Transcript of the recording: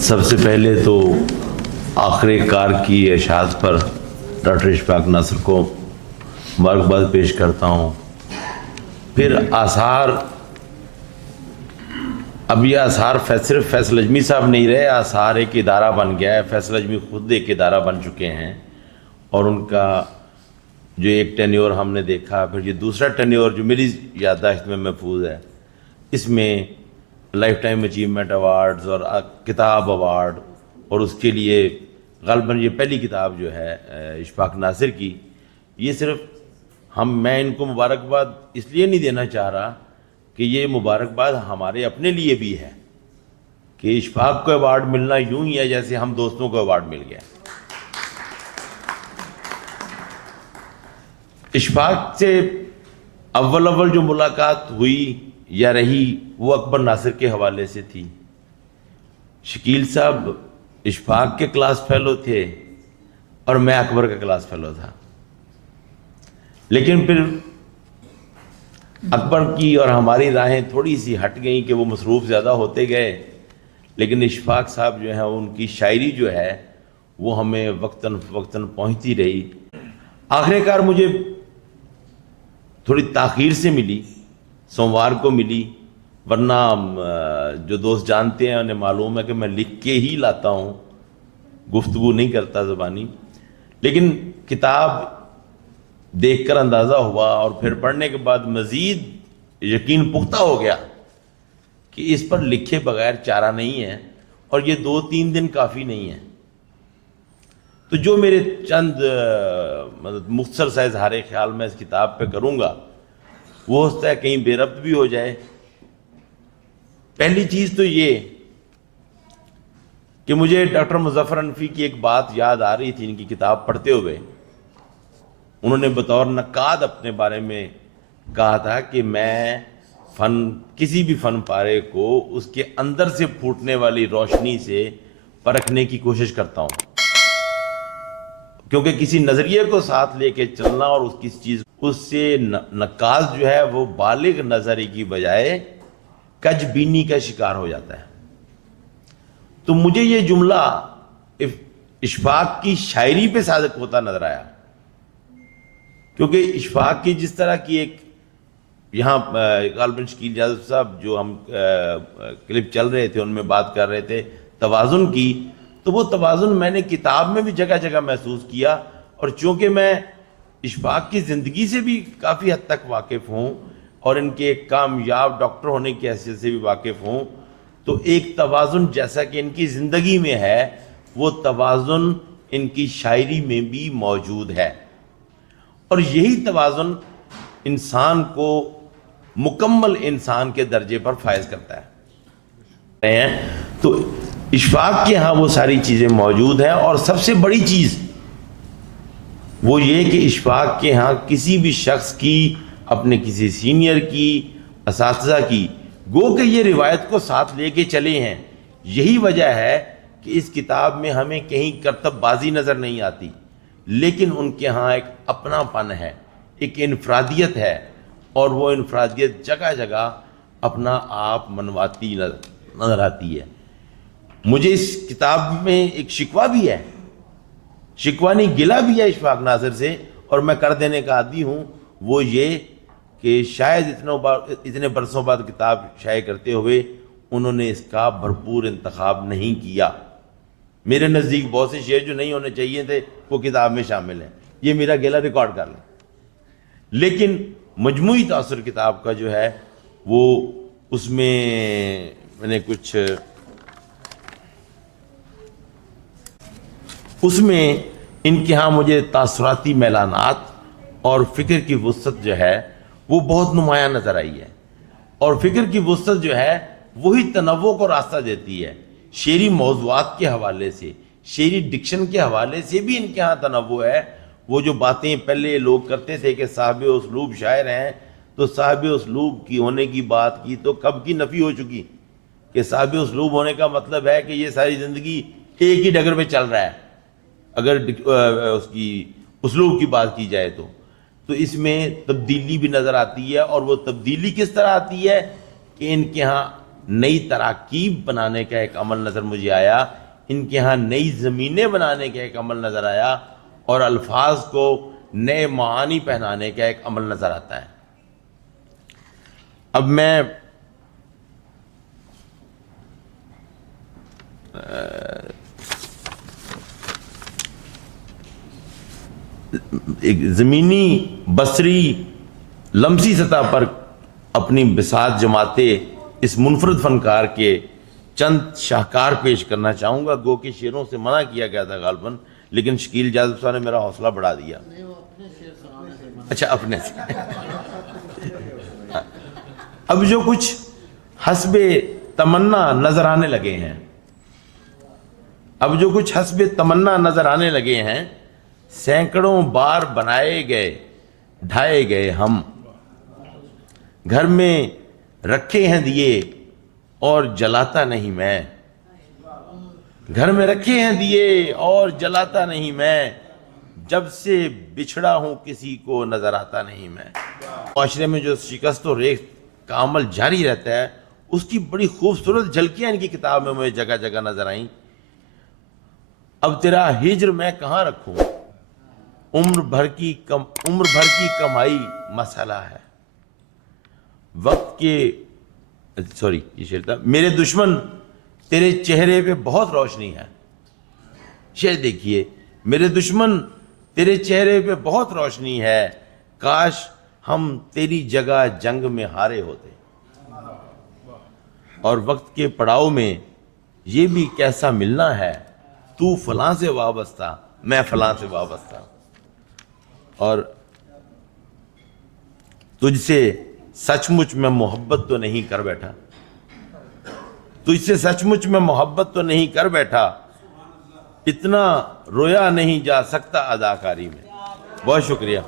سب سے پہلے تو آخر کار کی اشاعت پر ڈاکٹر اشفاق ناصر کو مبارکباد پیش کرتا ہوں۔ پھر آثار، اب یہ آثار صرف فیصل اجمی صاحب نہیں رہے، آثار ایک ادارہ بن گیا ہے۔ فیصل اجمی خود ایک ادارہ بن چکے ہیں، اور ان کا جو ایک ٹینیور ہم نے دیکھا، پھر یہ دوسرا ٹینیور جو میری یادداشت میں محفوظ ہے، اس میں لائف ٹائم اچیومنٹ ایوارڈز اور کتاب ایوارڈ، اور اس کے لیے غالباً یہ پہلی کتاب جو ہے اشفاق ناصر کی، یہ صرف میں ان کو مبارکباد اس لیے نہیں دینا چاہ رہا کہ یہ مبارکباد ہمارے اپنے لیے بھی ہے کہ اشفاق کو ایوارڈ ملنا یوں ہی ہے جیسے ہم دوستوں کو ایوارڈ مل گیا۔ اشفاق سے اول جو ملاقات ہوئی یا رہی وہ اکبر ناصر کے حوالے سے تھی۔ شکیل صاحب اشفاق کے کلاس فیلو تھے اور میں اکبر کا کلاس فیلو تھا، لیکن پھر اکبر کی اور ہماری راہیں تھوڑی سی ہٹ گئیں کہ وہ مصروف زیادہ ہوتے گئے، لیکن اشفاق صاحب جو ہیں ان کی شاعری جو ہے وہ ہمیں وقتاً فوقتاً پہنچتی رہی۔ آخر کار مجھے تھوڑی تاخیر سے ملی، سوموار کو ملی، ورنہ جو دوست جانتے ہیں انہیں معلوم ہے کہ میں لکھ کے ہی لاتا ہوں، گفتگو نہیں کرتا زبانی۔ لیکن کتاب دیکھ کر اندازہ ہوا اور پھر پڑھنے کے بعد مزید یقین پختہ ہو گیا کہ اس پر لکھے بغیر چارہ نہیں ہے، اور یہ 2-3 دن کافی نہیں ہے۔ تو جو میرے چند مختصر سا اظہار خیال میں اس کتاب پہ کروں گا، وہ ہوتا ہے کہیں بے ربط بھی ہو جائے۔ پہلی چیز تو یہ کہ مجھے ڈاکٹر مظفر انفی کی ایک بات یاد آ رہی تھی ان کی کتاب پڑھتے ہوئے۔ انہوں نے بطور نقاد اپنے بارے میں کہا تھا کہ میں کسی بھی فن پارے کو اس کے اندر سے پھوٹنے والی روشنی سے پرکھنے کی کوشش کرتا ہوں، کیونکہ کسی نظریے کو ساتھ لے کے چلنا اور اس سے نقاد جو ہے وہ بالغ نظری کی بجائے کج بینی کا شکار ہو جاتا ہے۔ تو مجھے یہ جملہ اشفاق کی شاعری پہ صادق ہوتا نظر آیا، کیونکہ اشفاق کی جس طرح کی ایک یہاں غالباً شکیل جاذب صاحب جو ہم کلپ چل رہے تھے ان میں بات کر رہے تھے توازن کی، تو وہ توازن میں نے کتاب میں بھی جگہ جگہ محسوس کیا، اور چونکہ میں اشفاق کی زندگی سے بھی کافی حد تک واقف ہوں اور ان کے ایک کامیاب ڈاکٹر ہونے کی حیثیت سے بھی واقف ہوں، تو ایک توازن جیسا کہ ان کی زندگی میں ہے وہ توازن ان کی شاعری میں بھی موجود ہے، اور یہی توازن انسان کو مکمل انسان کے درجے پر فائز کرتا ہے۔ تو اشفاق کے ہاں وہ ساری چیزیں موجود ہیں، اور سب سے بڑی چیز وہ یہ کہ اشفاق کے ہاں کسی بھی شخص کی، اپنے کسی سینئر کی، اساتذہ کی، گو کہ یہ روایت کو ساتھ لے کے چلے ہیں۔ یہی وجہ ہے کہ اس کتاب میں ہمیں کہیں کرتب بازی نظر نہیں آتی، لیکن ان کے ہاں ایک اپنا پن ہے، ایک انفرادیت ہے، اور وہ انفرادیت جگہ جگہ اپنا آپ منواتی نظر آتی ہے۔ مجھے اس کتاب میں ایک شکوہ بھی ہے، شکوہ نہیں گلہ بھی ہے اشفاق ناصر سے، اور میں کر دینے کا عادی ہوں، وہ یہ کہ شاید اتنے برسوں بعد کتاب شائع کرتے ہوئے انہوں نے اس کا بھرپور انتخاب نہیں کیا۔ میرے نزدیک بہت سے شعر جو نہیں ہونے چاہیے تھے وہ کتاب میں شامل ہیں، یہ میرا گلہ ریکارڈ کر لیں، لیکن مجموعی تاثر کتاب کا جو ہے وہ اس میں نے کچھ اس میں ان کے ہاں مجھے تاثراتی میلانات اور فکر کی وسعت جو ہے وہ بہت نمایاں نظر آئی ہے، اور فکر کی وسعت جو ہے وہی تنوع کو راستہ دیتی ہے۔ شعری موضوعات کے حوالے سے، شعری ڈکشن کے حوالے سے بھی ان کے ہاں تنوع ہے۔ وہ جو باتیں پہلے لوگ کرتے تھے کہ صاحب اسلوب شاعر ہیں، تو صاحب اسلوب کی ہونے کی بات کی تو کب کی نفی ہو چکی، کہ صاحب اسلوب ہونے کا مطلب ہے کہ یہ ساری زندگی ایک ہی ڈگر پہ چل رہا ہے، اگر اس کی اسلوب کی بات کی جائے تو اس میں تبدیلی بھی نظر آتی ہے، اور وہ تبدیلی کس طرح آتی ہے کہ ان کے ہاں نئی تراکیب بنانے کا ایک عمل نظر مجھے آیا، ان کے ہاں نئی زمینیں بنانے کا ایک عمل نظر آیا، اور الفاظ کو نئے معانی پہنانے کا ایک عمل نظر آتا ہے۔ اب میں ایک زمینی بصری لمسی سطح پر اپنی بساط جماتے اس منفرد فنکار کے چند شاہکار پیش کرنا چاہوں گا۔ گو کہ شعروں سے منع کیا گیا تھا غالباً، لیکن شکیل جاذب صاحب نے میرا حوصلہ بڑھا دیا۔ اچھا، اپنے سے اب جو کچھ حسب تمنا نظر آنے لگے ہیں، اب جو کچھ حسب تمنا نظر آنے لگے ہیں، سینکڑوں بار بنائے گئے ڈھائے گئے ہم، گھر میں رکھے ہیں دیے اور جلاتا نہیں میں، گھر میں رکھے ہیں دیے اور جلاتا نہیں میں، جب سے بچھڑا ہوں کسی کو نظر آتا نہیں میں۔ معاشرے میں جو شکست و ریخت کا عمل جاری رہتا ہے، اس کی بڑی خوبصورت جھلکیاں ان کی کتاب میں مجھے جگہ جگہ نظر آئیں۔ اب تیرا ہجر میں کہاں رکھوں، عمر بھر کی کمائی مسئلہ ہے، وقت کے یہ شعر تھا، میرے دشمن تیرے چہرے پہ بہت روشنی ہے۔ شعر دیکھیے، میرے دشمن تیرے چہرے پہ بہت روشنی ہے، کاش ہم تیری جگہ جنگ میں ہارے ہوتے، اور وقت کے پڑاؤ میں یہ بھی کیسا ملنا ہے، تو فلاں سے وابستہ میں فلاں سے وابستہ، اور تجھ سے سچ مچ میں محبت تو نہیں کر بیٹھا، تجھ سے سچ مچ میں محبت تو نہیں کر بیٹھا، اتنا رویا نہیں جا سکتا اداکاری میں۔ بہت شکریہ۔